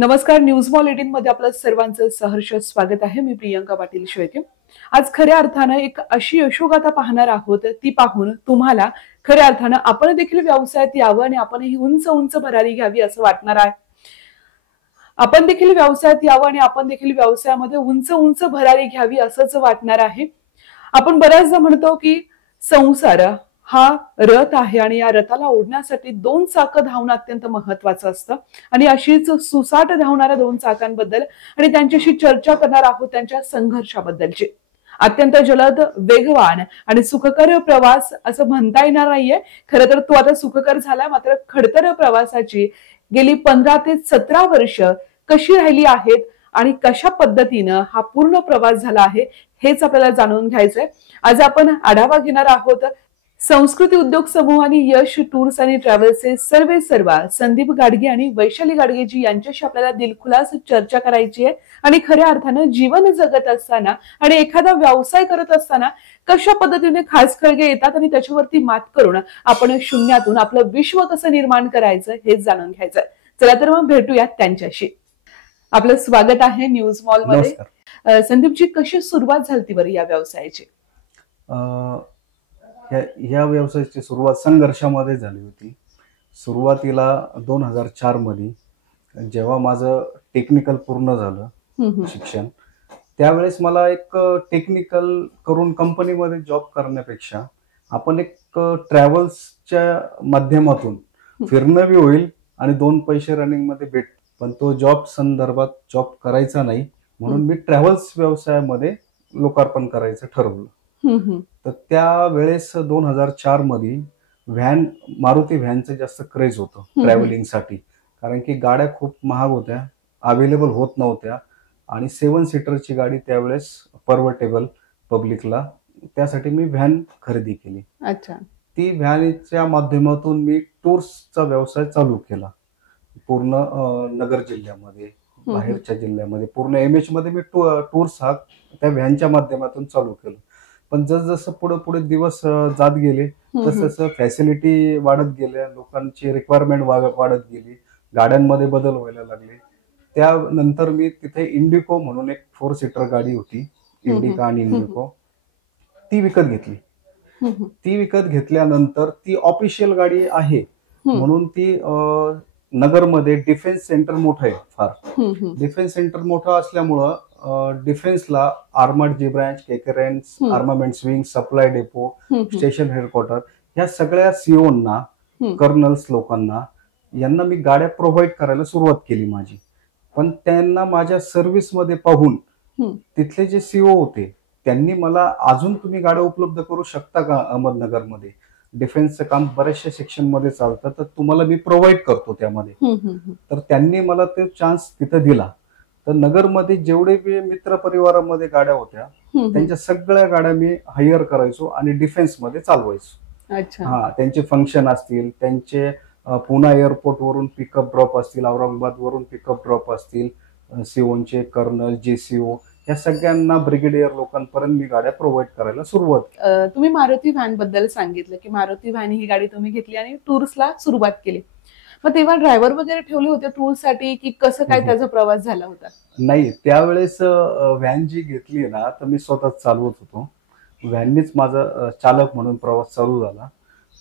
नमस्कार. News mall 18 मध्ये आपलं सर्वांचं सहर्ष स्वागत आहे. मी प्रियंका पाटील शेळके. आज खऱ्या अर्थानं एक अशी यशोगाथा पाहणार आहोत, ती पाहून तुम्हाला खऱ्या अर्थानं आपण देखील व्यवसायात यावं आणि आपणही उंच उंच भरारी घ्यावी असं वाटणार आहे. आपण देखील व्यवसायात यावं आणि आपण देखील व्यवसायामध्ये उंच उंच भरारी घ्यावी असंच वाटणार आहे. आपण बऱ्याचदा म्हणतो की संसार हा रथ आहे आणि या रथाला ओढण्यासाठी दोन चाकं धावणं अत्यंत महत्वाचं असतं. आणि अशीच सुसाट धावणाऱ्या दोन चाकांबद्दल आणि त्यांच्याशी चर्चा करणार आहोत, त्यांच्या संघर्षाबद्दलची. अत्यंत जलद, वेगवान आणि सुखकर प्रवास असं म्हणता येणार नाहीये. खरं तर तो आता सुखकर झाला, मात्र खडतर प्रवासाची गेली 15 ते 17 वर्ष कशी राहिली आहेत आणि कशा पद्धतीनं हा पूर्ण प्रवास झाला आहे हेच आपल्याला जाणून घ्यायचंय. आज आपण आढावा घेणार आहोत संस्कृती उद्योग समूह आणि यश टूर्स आणि ट्रॅव्हल्सचे सर्वेसर्वा संदीप गाडगे आणि वैशाली गाडगेजी यांच्याशी आपल्याला दिलखुलास चर्चा करायची आहे. आणि खऱ्या अर्थानं जीवन जगत असताना आणि एखादा व्यवसाय करत असताना कशा पद्धतीने खास खळगे येतात आणि त्याच्यावरती मात करून आपण शून्यातून आपलं विश्व कसं निर्माण करायचं हेच जाणून घ्यायचं. चला तर मग भेटूयात त्यांच्याशी. आपलं स्वागत आहे न्यूज मॉल मध्ये. संदीपजी, कशी सुरुवात झाली बरं या व्यवसायाची? या व्यवसायाची सुरुवात संघर्षामध्ये झाली होती. सुरुवातीला 2004 मध्ये जेव्हा माझं टेक्निकल पूर्ण झालं शिक्षण, त्यावेळेस मला एक टेक्निकल करून कंपनीमध्ये जॉब करण्यापेक्षा आपण एक ट्रॅव्हल्सच्या माध्यमातून फिरणं बी होईल आणि 2 पैसे रनिंग मध्ये भेट. पण तो जॉब संदर्भात जॉब करायचा नाही म्हणून मी ट्रॅव्हल्स व्यवसायामध्ये लोकार्पण करायचं ठरवलं. तर त्यावेळेस 2004 मध्ये मारुती व्हॅनचं जास्त क्रेज होतं ट्रॅव्हलिंगसाठी. कारण की गाड्या खूप महाग होत्या, अवेलेबल होत नव्हत्या आणि 7 सीटरची गाडी त्यावेळेस परवटेबल पब्लिकला. त्यासाठी मी व्हॅन खरेदी केली. अच्छा. ती व्हॅनच्या माध्यमातून मी टूर्सचा व्यवसाय चालू केला. पूर्ण नगर जिल्ह्यामध्ये, बाहेरच्या जिल्ह्यामध्ये, पूर्ण MH मध्ये मी टूर्स हा त्या व्हॅनच्या माध्यमातून चालू केलं. पण जसं पुढे दिवस जात गेले तसं फॅसिलिटी वाढत गेल्या, लोकांची रिक्वायरमेंट वाढत गेली, गाड्यांमध्ये बदल व्हायला लागले. त्यानंतर मी तिथे इंडिको म्हणून एक 4 सीटर गाडी होती, इंडिका आणि इंडिको, ती विकत घेतली. ती विकत घेतल्यानंतर ती ऑफिशियल गाडी आहे म्हणून ती नगरमध्ये डिफेन्स सेंटर मोठं आहे फार. डिफेन्स सेंटर मोठं असल्यामुळं डिफेन्सला आर्मर्ड जी ब्रांच, केकेरेन्स, armaments wing, supply depot, station headquarter, ह्या सगळ्या सीओना, कर्नल्स लोकांना यांना मी गाड्या प्रोव्हाइड करायला सुरुवात केली माझी. पण त्यांना माझ्या सर्व्हिसमध्ये पाहून तिथले जे सीओ होते त्यांनी मला, अजून तुम्ही गाड्या उपलब्ध करू शकता का अहमदनगरमध्ये? डिफेन्सचं काम बऱ्याचशा सेक्शन मध्ये चालतं, तर तुम्हाला मी प्रोव्हाइड करतो त्यामध्ये. तर त्यांनी मला ते चान्स तिथं दिला. तर नगरमध्ये जेवढे बी मित्र परिवारामध्ये गाड्या होत्या त्यांच्या सगळ्या गाड्या मी हायर करायचो आणि डिफेन्स मध्ये चालवायचो. त्यांचे फंक्शन असतील, त्यांचे पुणे एअरपोर्ट वरून पिकअप ड्रॉप असतील, औरंगाबाद वरून पिकअप ड्रॉप असतील, सीओचे, कर्नल, JCO, या सगळ्यांना, ब्रिगेडियर लोकांपर्यंत मी गाड्या प्रोव्हाइड करायला सुरुवात केली. तुम्ही मारुती व्हॅन बद्दल सांगितलं की मारुती व्हॅन ही गाडी तुम्ही घेतली आणि टूर्सला सुरुवात केली. मग तेव्हा ड्रायव्हर वगैरे ठेवले होते टूरसाठी की कसं काय त्याचा प्रवास झाला होता? नाही, त्यावेळेस व्हॅन जी घेतली ना तर मी स्वतःच चालवत होतो. व्हॅननीच माझा चालक म्हणून प्रवास चालू झाला.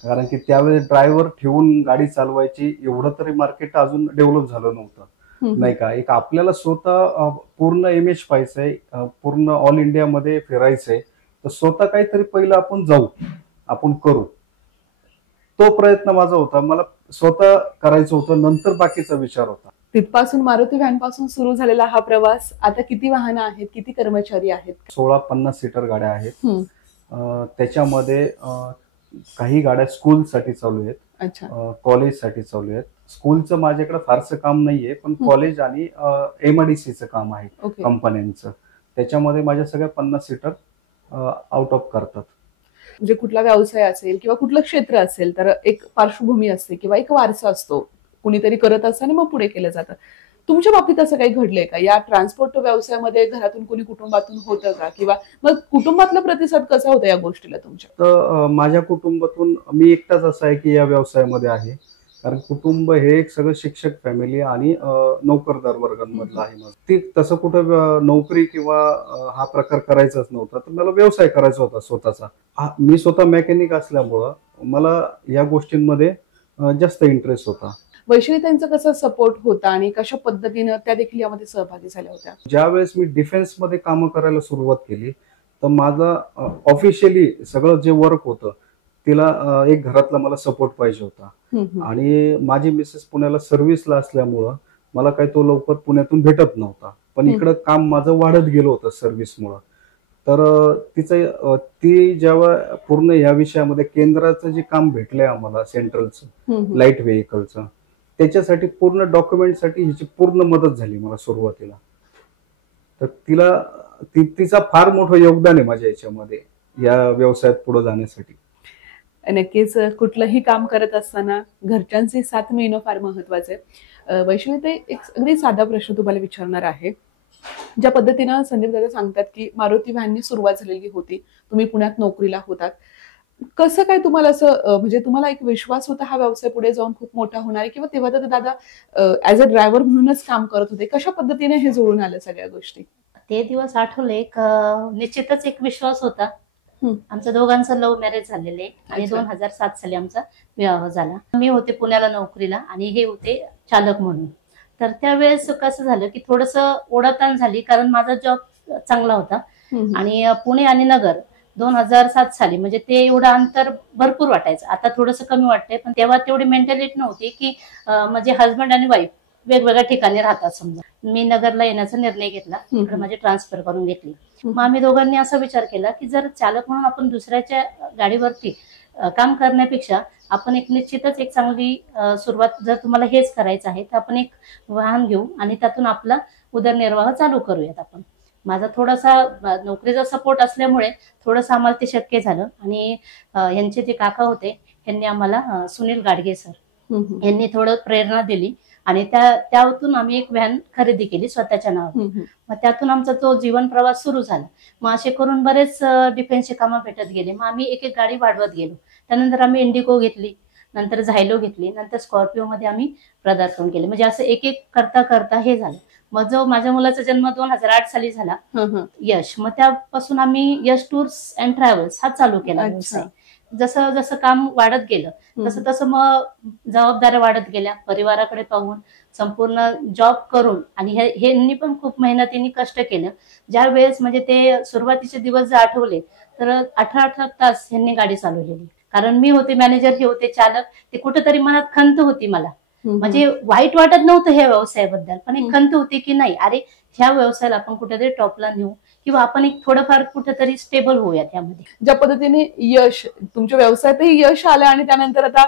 कारण की त्यावेळेस ड्रायव्हर ठेवून गाडी चालवायची एवढं तरी मार्केट अजून डेव्हलप झालं नव्हतं, नाही का. एक आपल्याला स्वतः पूर्ण MH पाहायचंय, पूर्ण ऑल इंडियामध्ये फिरायचंय, तर स्वतः काहीतरी पहिलं आपण जाऊ, आपण करू. तो प्रयत्न माझा होता, मला स्वतः करायचं होतं, नंतर बाकीचा विचार होता. तिथपासून मारुती व्हॅन पासून सुरू झालेला हा प्रवास. आता किती वाहनं आहेत, किती कर्मचारी आहेत? 16-50 सीटर गाड्या आहेत. त्याच्यामध्ये काही गाड्या स्कूलसाठी चालू आहेत, कॉलेजसाठी चालू आहेत. स्कूलचं माझ्याकडे फारसं काम नाहीये, पण कॉलेज आणि MIDCचं काम आहे कंपन्यांचं. त्याच्यामध्ये माझ्या सगळ्या 50 सीटर आउट ऑफ करतात. म्हणजे कुठला व्यवसाय असेल किंवा कुठलं क्षेत्र असेल तर एक पार्श्वभूमी असते किंवा एक वारसा असतो, कुणीतरी करत असताना मग पुढे केलं जातं. तुमच्या बाबतीत असं काही घडलंय का? या ट्रान्सपोर्ट व्यवसायामध्ये घरातून कोणी कुटुंबातून होतं का? किंवा मग कुटुंबातला प्रतिसाद कसा होता या गोष्टीला तुमच्या? तर माझ्या कुटुंबातून मी एकटाच असा आहे की या व्यवसायामध्ये आहे. कारण कुटुंब हे एक सगळं शिक्षक फॅमिली आणि नोकरदार वर्गांमधलं आहे माझं. ती तसं कुठं नोकरी किंवा हा प्रकार करायचाच नव्हता, तर मला व्यवसाय करायचा होता स्वतःचा. मी स्वतः मेकॅनिक असल्यामुळं मला या गोष्टींमध्ये जास्त इंटरेस्ट होता. वैशाली त्यांचा कसा सपोर्ट होता आणि कशा पद्धतीनं त्या देखील यामध्ये सहभागी झाल्या होत्या? ज्यावेळेस मी डिफेन्समध्ये कामं करायला सुरुवात केली, तर माझा ऑफिशियली सगळं जे वर्क होतं तिला एक घरातला मला सपोर्ट पाहिजे होता. आणि माझी मिसेस पुण्याला सर्व्हिसला असल्यामुळं मला काही तो लवकर पुण्यातून भेटत नव्हता. पण इकडं काम माझं वाढत गेलं होतं सर्व्हिसमुळं. तर ती जेव्हा पूर्ण या विषयामध्ये केंद्राचं जे काम भेटलंय आम्हाला सेंट्रलचं लाईट व्हेकलचं, त्याच्यासाठी पूर्ण डॉक्युमेंटसाठी हिची पूर्ण मदत झाली मला सुरुवातीला. तर तिचा फार मोठं योगदान आहे माझ्या याच्यामध्ये, या व्यवसायात पुढे जाण्यासाठी. नक्कीच कुठलंही काम करत असताना घरच्यांची साथ मिळणं फार महत्वाचं आहे. वैशाली ताई, एक अगदी साधा प्रश्न तुम्हाला विचारणार आहे. ज्या पद्धतीनं संदीप दादा सांगतात की मारुती व्हॅननी सुरुवात झालेली होती, तुम्ही पुण्यात नोकरीला होतात, कसं काय तुम्हाला असं म्हणजे तुम्हाला एक विश्वास होता हा व्यवसाय पुढे जाऊन खूप मोठा होणार आहे, किंवा तेव्हा तर दादा ऍज अ ड्रायव्हर म्हणूनच काम करत होते, कशा पद्धतीने हे जुळून आलं सगळ्या गोष्टी? ते दिवस आठवले निश्चितच एक विश्वास होता. आमच्या दोघांचं लव्ह मॅरेज झालेले आणि 2007 साली आमचा विवाह झाला. मी होते पुण्याला नोकरीला आणि हे होते चालक म्हणून. तर त्यावेळेस कसं झालं की थोडंसं ओढाताण झाली, कारण माझा जॉब चांगला होता आणि पुणे आणि नगर 2007 साली म्हणजे ते एवढं अंतर भरपूर वाटायचं. आता थोडंसं कमी वाटतंय, पण तेव्हा तेवढी मेंटॅलिटी नव्हती की म्हणजे हजबंड आणि वाईफ वेगवेगळ्या ठिकाणी राहतात. समजा मी नगरला येण्याचा निर्णय घेतला, तिकडे माझी ट्रान्सफर करून घेतली. मग आम्ही दोघांनी असा विचार केला की जर चालक म्हणून आपण दुसऱ्याच्या गाडीवरती काम करण्यापेक्षा आपण एक निश्चितच एक चांगली सुरुवात, जर तुम्हाला हेच करायचं आहे तर आपण एक वाहन घेऊ आणि त्यातून आपला उदरनिर्वाह चालू करूयात आपण. माझा थोडासा नोकरीचा सपोर्ट असल्यामुळे थोडंसं आम्हाला ते शक्य झालं. आणि यांचे जे काका होते यांनी आम्हाला सुनील गाडगे सर यांनी थोडं प्रेरणा दिली आणि त्यातून आम्ही एक व्हॅन खरेदी केली स्वतःच्या नावावर. मग त्यातून आमचा तो जीवन प्रवास सुरू झाला. मग असे करून बरेच डिफेन्सचे कामं भेटत गेले. मग आम्ही एक एक गाडी वाढवत गेलो. त्यानंतर आम्ही इंडिगो घेतली, नंतर झायलो घेतली, नंतर स्कॉर्पिओ मध्ये आम्ही पदार्पण केले. म्हणजे असं एक एक करता करता हे झालं. मग जो माझ्या मुलाचा जन्म 2008 साली झाला यश, मग त्यापासून आम्ही यश टूर्स अँड ट्रॅव्हल्स हा चालू केला व्यवसाय. जसं जसं काम वाढत गेलं तसं तसं मग जबाबदाऱ्या वाढत गेल्या. परिवाराकडे पाहून संपूर्ण जॉब करून आणि ह्यांनी पण खूप मेहनतीने कष्ट केलं. ज्या वेळेस म्हणजे ते सुरुवातीचे दिवस जर आठवले तर 18 तास ह्यांनी गाडी चालवलेली. कारण मी होते मॅनेजर, हे होते चालक. ते कुठेतरी मनात खंत होती मला, म्हणजे वाईट वाटत नव्हतं ह्या व्यवसायाबद्दल, पण एक खंत होती की नाही अरे ह्या व्यवसायाला आपण कुठेतरी टॉपला नेऊ किंवा आपण एक थोडंफार कुठेतरी स्टेबल होऊयात यामध्ये. ज्या पद्धतीने यश तुमच्या व्यवसायातही यश आलं आणि त्यानंतर आता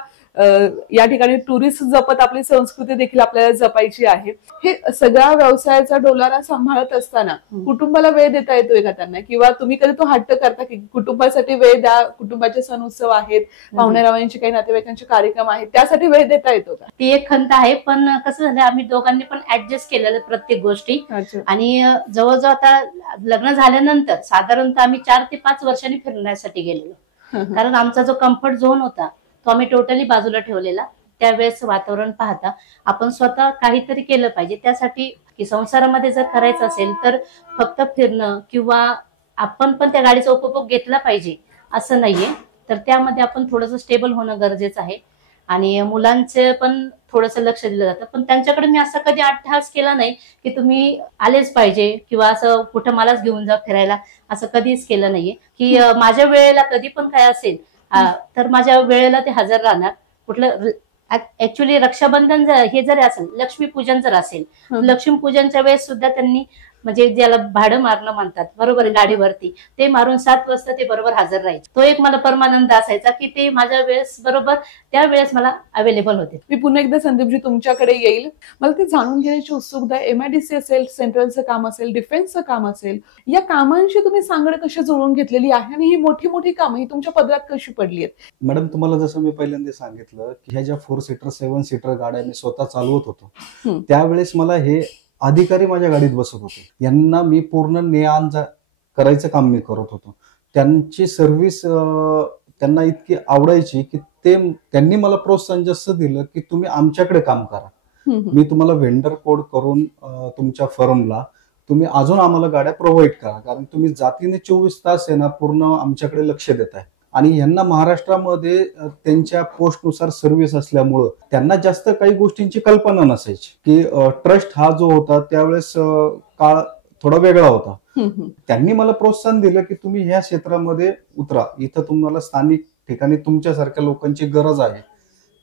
या ठिकाणी टुरिस्ट जपत आपली संस्कृती देखील आपल्याला जपायची आहे. हे सगळ्या व्यवसायाचा डोलारा सांभाळत असताना कुटुंबाला वेळ देता येतोय का त्यांना, किंवा तुम्ही कधी तो हट्ट करता की कुटुंबासाठी वेळ द्या, कुटुंबाचे सण उत्सव आहेत, पाहुण्यारावांचे काही नातेवाईकांचे कार्यक्रम आहेत, त्यासाठी वेळ देता येतो का? ती एक खंत आहे, पण कसं झालं आम्ही दोघांनी पण ऍडजस्ट केलेलं प्रत्येक गोष्टी. आणि जवळजवळ आता लग्न झाल्यानंतर साधारणतः आम्ही 4 ते 5 वर्षांनी फिरण्यासाठी गेलेलो. कारण आमचा जो कम्फर्ट झोन होता तो आम्ही टोटली बाजूला ठेवलेला. त्यावेळेस वातावरण पाहता आपण स्वतः काहीतरी केलं पाहिजे. त्यासाठी की संसारामध्ये जर करायचं असेल तर फक्त फिरणं किंवा आपण पण त्या गाडीचा उपभोग घेतला पाहिजे असं नाहीये. तर त्यामध्ये आपण थोडंसं स्टेबल होणं गरजेचं आहे. आणि मुलांचे पण थोडंसं लक्ष दिलं जातं, पण त्यांच्याकडे मी असं कधी अट्टहास केला नाही की तुम्ही आलेच पाहिजे किंवा असं कुठं मलाच घेऊन जा फिरायला, असं कधीच केलं नाहीये. की माझ्या वेळेला कधी पण काय असेल तर माझ्या वेळेला ते हजर राहणार. कुठलं ऍक्च्युली रक्षाबंधन हे जरी असेल, लक्ष्मीपूजन जर असेल, लक्ष्मीपूजनच्या वेळेस सुद्धा त्यांनी म्हणजे ज्याला भाडं मारणं म्हणतात बरोबर गाडीवरती, ते मारून 7 वाजता ते बरोबर हजर राहायचे. तो एक मला परमानंद असायचा की ते माझ्या वेळेस बरोबर त्या वेळेस मला अवेलेबल होते. मी पुन्हा एकदा संदीपजी तुमच्याकडे येईल. मला ते जाणून घेण्याची उत्सुकता आहे. MIDC असेल, सेंट्रलचं काम असेल, डिफेन्सचं काम असेल, या कामांशी तुम्ही सांगड कशी जुळवून घेतलेली आहे आणि ही मोठी मोठी कामं ही तुमच्या पदरात कशी पडली आहेत? मॅडम, तुम्हाला जसं मी पहिल्यांदा सांगितलं की ह्या ज्या 4 सीटर 7 सीटर गाड्या मी स्वतः चालवत होतो, त्यावेळेस मला हे अधिकारी माझ्या गाडीत बसत होते. यांना मी पूर्ण ने आण करायचं काम मी करत होतो. त्यांची सर्व्हिस त्यांना इतकी आवडायची की त्यांनी मला प्रोत्साहन जास्त दिलं की तुम्ही आमच्याकडे काम करा, मी तुम्हाला व्हेंडर कोड करून तुमच्या फर्मला तुम्ही अजून आम्हाला गाड्या प्रोव्हाइड करा, कारण तुम्ही जातीने 24 तास आहे ना पूर्ण आमच्याकडे लक्ष देताय. आणि यांना महाराष्ट्रामध्ये त्यांच्या पोस्टनुसार सर्व्हिस असल्यामुळं त्यांना जास्त काही गोष्टींची कल्पना नसायची की ट्रस्ट हा जो होता त्यावेळेस काळ थोडा वेगळा होता. त्यांनी मला प्रोत्साहन दिलं की तुम्ही ह्या क्षेत्रामध्ये उतरा, इथं तुम्हाला स्थानिक ठिकाणी तुमच्यासारख्या लोकांची गरज आहे.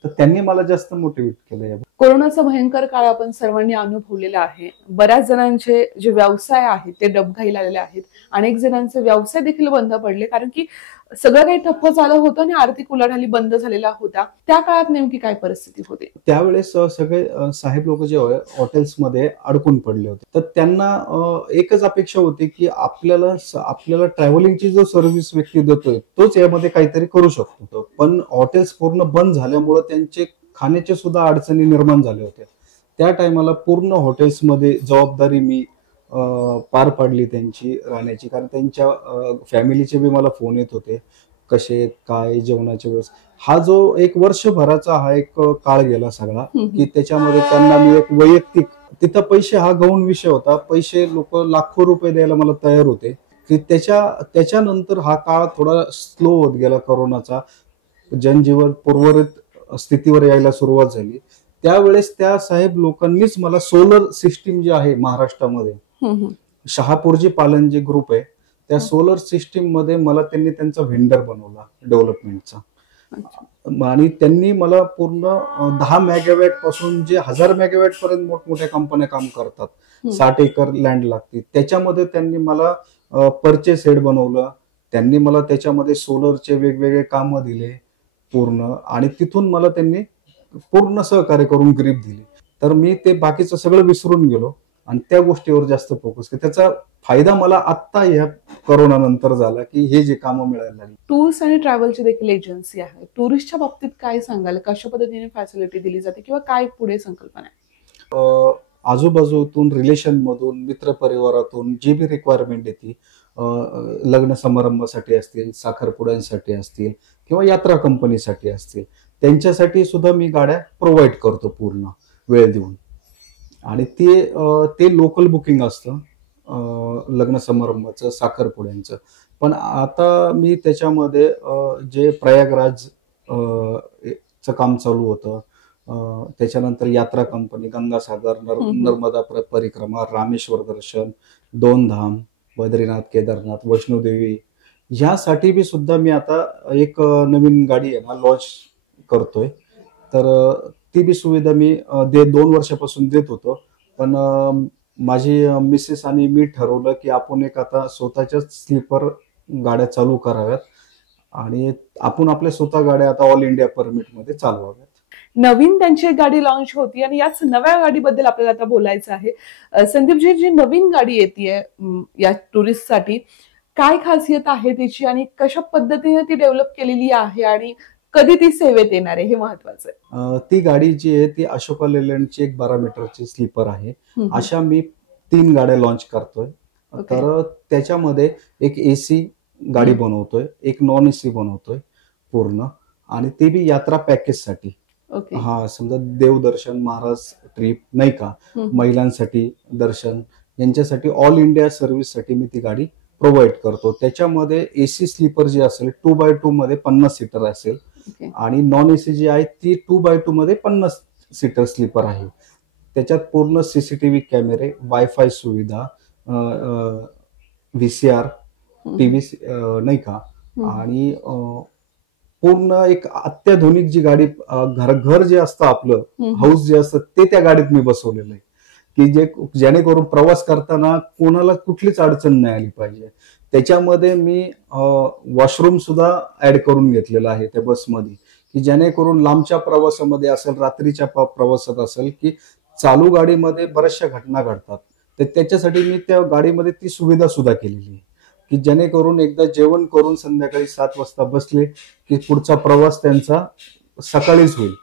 तर त्यांनी मला जास्त मोटिवेट केलं. कोरोनाचा भयंकर काळ आपण सर्वांनी अनुभवलेला आहे. बऱ्याच जणांचे जे व्यवसाय आहेत ते डबघाईला आलेले आहेत. अनेक जणांचे व्यवसाय देखील बंद पडले, कारण की सगळं काही ठप्प झालं होतं आणि आर्थिक उलाढाली बंद झालेला होता. त्या काळात नेमकी काय परिस्थिती होती? त्यावेळेस सगळे साहेब लोक जे हॉटेल्समध्ये अडकून पडले होते. तर त्यांना एकच अपेक्षा होती की आपल्याला ट्रॅव्हलिंगची जो सर्व्हिस व्यक्ती देतोय तोच यामध्ये काहीतरी करू शकतो. पण हॉटेल्स पूर्ण बंद झाल्यामुळे त्यांचे खाण्याचे सुद्धा अडचणी निर्माण झाल्या होत्या. त्या टायमाला पूर्ण हॉटेल्समध्ये जबाबदारी मी पार पाडली त्यांची राहण्याची, कारण त्यांच्या फॅमिलीचे बी मला फोन येत होते कसे काय जेवणाच्या वेळेस. हा जो एक वर्षभराचा हा एक काळ गेला सगळा की त्याच्यामध्ये त्यांना मी एक वैयक्तिक तिथं पैसे हा गौण विषय होता. पैसे लोक लाखो रुपये द्यायला मला तयार होते की त्याच्यानंतर हा काळ थोडा स्लो होत गेला. कोरोनाचा जनजीवन पूर्वरित स्थितीवर यायला सुरुवात झाली. त्यावेळेस त्या साहेब लोकांनीच मला सोलर सिस्टीम जी आहे महाराष्ट्रामध्ये, शहापूरजी पालन जे ग्रुप आहे त्या सोलर सिस्टीम मध्ये मला त्यांनी त्यांचा व्हेंडर बनवला डेव्हलपमेंटचा. आणि त्यांनी मला पूर्ण 10 मेगावॅट पासून जे 1000 मेगावॅट पर्यंत मोठमोठ्या कंपन्या काम करतात, 60 एकर लँड लागते, त्याच्यामध्ये त्यांनी मला परचेस हेड बनवलं. त्यांनी मला त्याच्यामध्ये सोलरचे वेगवेगळे कामं दिले पूर्ण, आणि तिथून मला त्यांनी पूर्ण सहकार्य करून ग्रीप दिली. तर मी ते बाकीचं सगळं विसरून गेलो आणि त्या गोष्टीवर जास्त फोकस केला. त्याचा फायदा मला आत्ता या कोरोना नंतर झाला की हे जे कामं मिळायला लागली. टूर्स आणि ट्रॅव्हलची देखील एजन्सी आहे. टुरिस्टच्या बाबतीत काय सांगाल? कशा पद्धतीने फॅसिलिटी दिली जाते किंवा काय पुढे संकल्पना आहे? आजूबाजूतून, रिलेशन मधून, मित्र परिवारातून जी बी रिक्वायरमेंट येते, लग्न समारंभासाठी असतील, साखरपुड्यांसाठी असतील किंवा यात्रा कंपनीसाठी असतील, त्यांच्यासाठी सुद्धा मी गाड्या प्रोव्हाइड करतो पूर्ण वेळ देऊन. आणि ते लोकल बुकिंग असतं लग्न समारंभाचं, साखरपुड्यांचं. पण आता मी त्याच्यामध्ये जे प्रयागराज चं काम चालू होतं, त्याच्यानंतर यात्रा कंपनी, गंगासागर, नर्मदा परिक्रमा, रामेश्वर दर्शन, 2 धाम, बद्रीनाथ, केदारनाथ, वैष्णोदेवी, ह्यासाठी बी सुद्धा मी आता एक नवीन गाडी आहे ना लॉन्च करतोय. तर ती बी सुविधा मी 2 वर्षापासून देत होतो. पण माझी मिसेस आणि मी ठरवलं की आपण एक आता स्वतःच्याच स्लीपर गाड्या चालू कराव्यात आणि आपण आपल्या स्वतः गाड्या आता ऑल इंडिया परमिट मध्ये चालवाव्यात. नवीन त्यांची एक गाडी लॉन्च होती आणि याच नव्या गाडीबद्दल आपल्याला आता बोलायचं आहे. संदीपजी, जी नवीन गाडी येते या टुरिस्टसाठी, काय खासियत आहे तिची आणि कशा पद्धतीने ती डेव्हलप केलेली आहे आणि कधी ती सेवेत येणार आहे हे महत्वाचं आहे? ती गाडी जी आहे ती अशोका लेलँडची एक 12 मीटरची स्लीपर आहे. अशा मी 3 गाड्या लॉन्च करतोय. तर त्याच्यामध्ये एक एसी गाडी बनवतोय, एक नॉन एसी बनवतोय पूर्ण, आणि ते बी यात्रा पॅकेज साठी. हा, समजा देवदर्शन, महाराज ट्रिप नाही का, महिलांसाठी दर्शन, यांच्यासाठी ऑल इंडिया सर्व्हिस साठी मी ती गाडी प्रोव्हाइड करतो. त्याच्यामध्ये एसी स्लीपर जी असेल 2x2 मध्ये 50 सीटर असेल, आणि नॉन एसी जी आहे ती 2x2 मध्ये 50 सीटर स्लीपर आहे. त्याच्यात पूर्ण सीसीटीव्ही कॅमेरे, वायफाय सुविधा, व्हीसीआर टीव्ही नाही का, आणि पूर्ण एक अत्याधुनिक जी गाडी, घर जे असतं आपलं, हाऊस जे असतं ते त्या गाडीत मी बसवलेलं आहे की जेणेकरून प्रवास करताना कोणाला कुठलीच अडचण नाही आली पाहिजे. त्याच्यामध्ये मी वॉशरूम सुद्धा ऍड करून घेतलेला आहे त्या बसमध्ये, की जेणेकरून लांबच्या प्रवासामध्ये असेल, रात्रीच्या प्रवासात असेल, की चालू गाडीमध्ये बऱ्याचशा घटना घडतात, तर त्याच्यासाठी मी त्या गाडीमध्ये ती सुविधा सुद्धा केलेली आहे की जेणेकरून एकदा जेवण करून संध्याकाळी 7 वाजता बसले की पुढचा प्रवास त्यांचा सकाळीच होईल.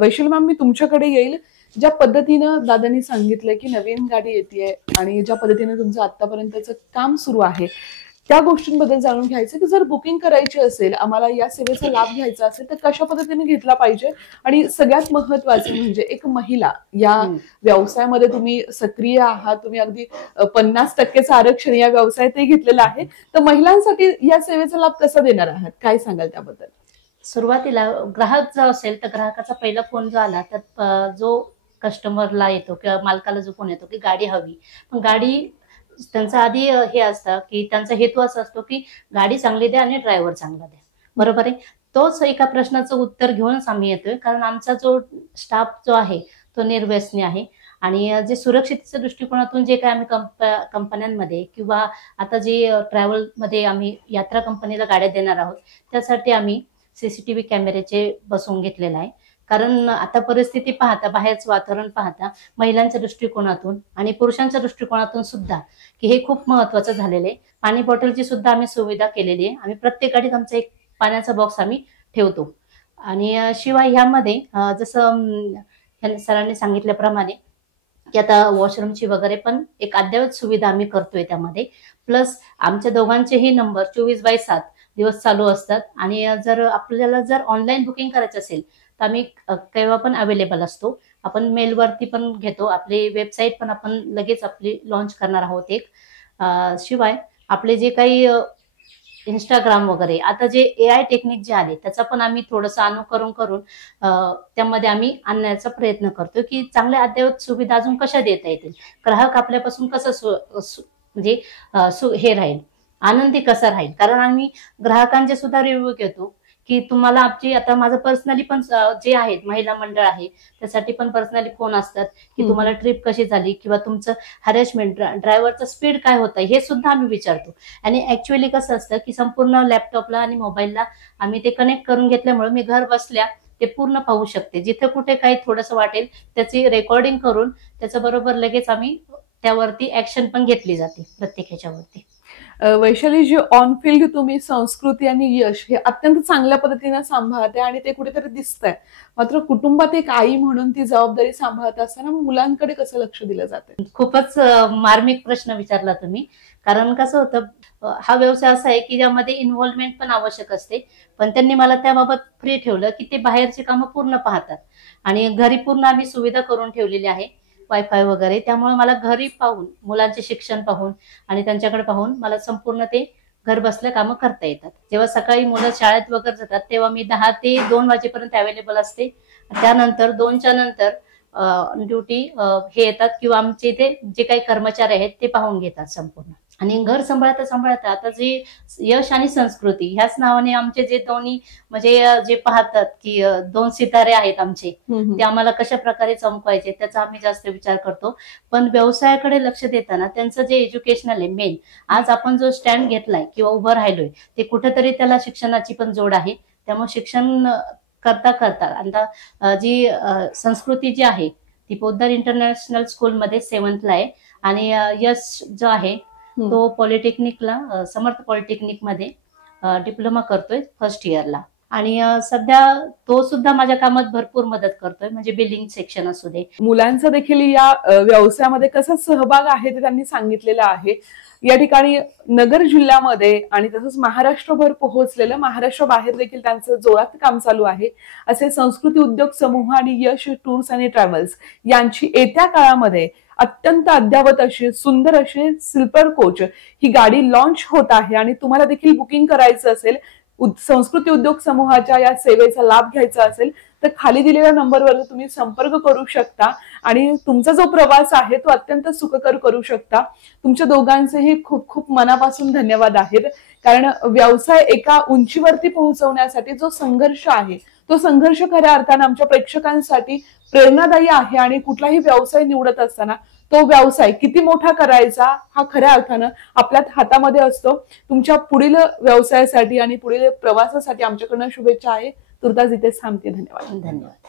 वैशाली मॅम, मी तुमच्याकडे येईल. ज्या पद्धतीनं दादांनी सांगितलं की नवीन गाडी येते आणि ज्या पद्धतीने तुमचं आतापर्यंतचं काम सुरू आहे, त्या गोष्टींबद्दल जाणून घ्यायचं की जर बुकिंग करायची असेल, आम्हाला या सेवेचा लाभ घ्यायचा असेल तर कशा पद्धतीने घेतला पाहिजे, आणि सगळ्यात महत्वाचं म्हणजे एक महिला या व्यवसायामध्ये तुम्ही सक्रिय आहात, तुम्ही अगदी 50% आरक्षण या व्यवसायातही घेतलेलं आहे, तर महिलांसाठी या सेवेचा लाभ कसा देणार आहात, काय सांगाल त्याबद्दल? सुरुवातीला ग्राहक जो असेल तर ग्राहकाचा पहिला फोन जो आला तर जो कस्टमरला येतो किंवा मालकाला जो फोन येतो की गाडी हवी, पण गाडी त्यांचा आधी हे असतं की त्यांचा हेतू असा असतो की गाडी चांगली द्या आणि ड्रायव्हर चांगला द्या, बरोबर आहे. तोच एका प्रश्नाचं उत्तर घेऊनच आम्ही येतोय, कारण आमचा जो स्टाफ जो आहे तो निर्व्यसनी आहे. आणि जे सुरक्षिततेच्या दृष्टिकोनातून जे काय आम्ही कंपन्यांमध्ये किंवा आता जे ट्रॅव्हल मध्ये आम्ही यात्रा कंपनीला गाड्या देणार आहोत, त्यासाठी आम्ही सीसीटीव्ही कॅमेऱ्याचे बसवून घेतलेला आहे. कारण आता परिस्थिती पाहता, बाहेरचं वातावरण पाहता, महिलांच्या दृष्टिकोनातून आणि पुरुषांच्या दृष्टिकोनातून सुद्धा की हे खूप महत्वाचं झालेलं आहे. पाणी बॉटलची सुद्धा आम्ही सुविधा केलेली आहे. आम्ही प्रत्येक गाडीत आमचा एक पाण्याचा बॉक्स आम्ही ठेवतो. आणि शिवाय ह्यामध्ये जसं सरांनी सांगितल्याप्रमाणे की आता वॉशरूमची वगैरे पण एक अद्ययावत सुविधा आम्ही करतोय त्यामध्ये. प्लस आमच्या दोघांचेही नंबर 24/7 दिवस चालू असतात. आणि जर आपल्याला ऑनलाईन बुकिंग करायचं असेल तर आम्ही केव्हा पण अवेलेबल असतो. आपण मेलवरती पण घेतो. आपली वेबसाईट पण आपण लगेच आपली लॉन्च करणार आहोत एक. शिवाय आपले जे काही इंस्टाग्राम वगैरे आता जे AI टेक्निक जे आले त्याचा पण आम्ही थोडंसं अनुकरण करून त्यामध्ये आम्ही आणण्याचा प्रयत्न करतो की चांगल्या अद्ययावत सुविधा अजून कशा देता येतील, ग्राहक आपल्यापासून कसं म्हणजे हे राहील, आनंदी कसा राहील. कारण आम्ही ग्राहकांचे सुद्धा रिव्ह्यू घेतो की तुम्हाला आमची आता माझं पर्सनली पण जे आहेत महिला मंडळ आहे त्यासाठी पण पर्सनली फोन असतात की तुम्हाला ट्रिप कशी झाली किंवा तुमचं हॅरेसमेंट, ड्रायव्हरचा स्पीड काय होतं हे सुद्धा आम्ही विचारतो. आणि ऍक्च्युअली कसं असतं की संपूर्ण लॅपटॉपला आणि मोबाईलला आम्ही ते कनेक्ट करून घेतल्यामुळे मी घर बसल्या ते पूर्ण पाहू शकते. जिथे कुठे काही थोडंसं वाटेल त्याची रेकॉर्डिंग करून त्याचं बरोबर लगेच आम्ही त्यावरती ऍक्शन पण घेतली जाते प्रत्येक ह्याच्यावरती. वैशाली, जी ऑन फील्ड तुम्ही संस्कृती आणि यश हे अत्यंत चांगल्या पद्धतीने सांभाळते आणि ते कुठेतरी दिसतंय, मात्र कुटुंबात एक आई म्हणून ती जबाबदारी सांभाळत असताना मुलांकडे कसं लक्ष दिलं जातं? खूपच मार्मिक प्रश्न विचारला तुम्ही. कारण कसं होतं, हा व्यवसाय असा आहे की ज्यामध्ये इन्व्हॉल्वमेंट पण आवश्यक असते. पण त्यांनी मला त्याबाबत फ्री ठेवलं की ते बाहेरची कामं पूर्ण पाहतात आणि घरी पूर्ण आम्ही सुविधा करून ठेवलेली आहे, वायफाय वगैरे. त्यामुळे मला घरी पाहून, मुलांचे शिक्षण पाहून आणि त्यांच्याकडे पाहून मला संपूर्ण ते घर बसल्या कामं करता येतात. जेव्हा सकाळी मुलं शाळेत वगैरे जातात तेव्हा मी 10 ते 2 वाजेपर्यंत अवेलेबल असते. त्यानंतर 2च्या नंतर ड्युटी हे येतात किंवा आमचे इथे जे काही कर्मचारी आहेत ते पाहून घेतात संपूर्ण. आणि घर सांभाळता सांभाळता आता जे यश आणि संस्कृती ह्याच नावाने आमचे जे दोन्ही म्हणजे जे पाहतात की 2 सितारे आहेत आमचे, ते आम्हाला कशा प्रकारे चमकवायचे त्याचा आम्ही जास्त विचार करतो. पण व्यवसायाकडे लक्ष देताना त्यांचं जे एज्युकेशनल आहे मेन, आज आपण जो स्टँड घेतलाय किंवा उभं राहिलोय ते कुठेतरी त्याला शिक्षणाची पण जोड आहे. त्यामुळे शिक्षण करता करता आता जी संस्कृती जी आहे ती पोद्दार इंटरनॅशनल स्कूलमध्ये 7th आहे आणि यश जो आहे तो पॉलिटेक्निकला, समर्थ पॉलिटेक्निक मध्ये डिप्लोमा करतोय 1st इयरला. आणि सध्या तो सुद्धा माझ्या कामात भरपूर मदत करतोय, म्हणजे बिलिंग सेक्शन असू दे. मुलांचा देखील या व्यवसायामध्ये कसा सहभाग आहे ते त्यांनी सांगितलेलं आहे. या ठिकाणी नगर जिल्ह्यामध्ये आणि तसंच महाराष्ट्रभर पोहोचलेलं, महाराष्ट्राबाहेर देखील त्यांचं जोरात काम चालू आहे असे संस्कृती उद्योग समूह आणि यश टूर्स आणि ट्रॅव्हल्स यांची येत्या काळामध्ये अत्यंत अद्यावत अशी सुंदर अशी स्लीपर कोच ही गाडी लॉन्च होत आहे. आणि तुम्हाला देखील बुकिंग करायचं असेल, संस्कृती उद्योग समूहाच्या या सेवेचा लाभ घ्यायचा असेल तर खाली दिलेल्या नंबरवर तुम्ही संपर्क करू शकता आणि तुमचा जो प्रवास आहे तो अत्यंत सुखकर करू शकता. तुमच्या दोघांचेही खूप खूप मनापासून धन्यवाद आहेत, कारण व्यवसाय एका उंचीवरती पोहोचवण्यासाठी जो संघर्ष आहे तो संघर्ष खऱ्या अर्थाने आमच्या प्रेक्षकांसाठी प्रेरणादायी आहे. आणि कुठलाही व्यवसाय निवडत असताना तो व्यवसाय किती मोठा करायचा हा खऱ्या अर्थानं आपल्या हातामध्ये असतो. तुमच्या पुढील व्यवसायासाठी आणि पुढील प्रवासासाठी आमच्याकडनं शुभेच्छा आहे. तुर्तास इथेच थांबते. धन्यवाद. धन्यवाद.